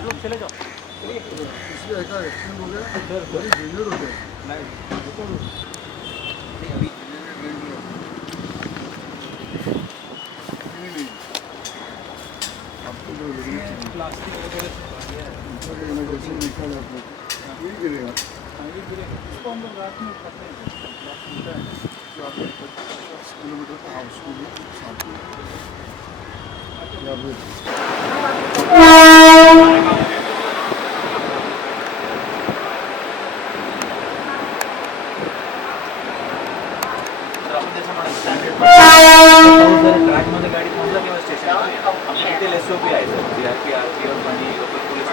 आप लोग चले जाओ। इसमें ऐसा एक्सीडेंट हो गया, बड़ी डेंजर हो गया। नहीं अभी आपको जो प्लास्टिक वगैरह इमरजेंसी निकाल आप लोग ये गिरेगा। इसको हम लोग रात में उठाते हैं। जो आपने 50 किलोमीटर का हाउस को भी साथ में ट्रॅक मध्ये गाडी थांबला किंवा स्टेशन आपल्या SOP आहे सर, CRP, RP, आणि लोकल पोलीस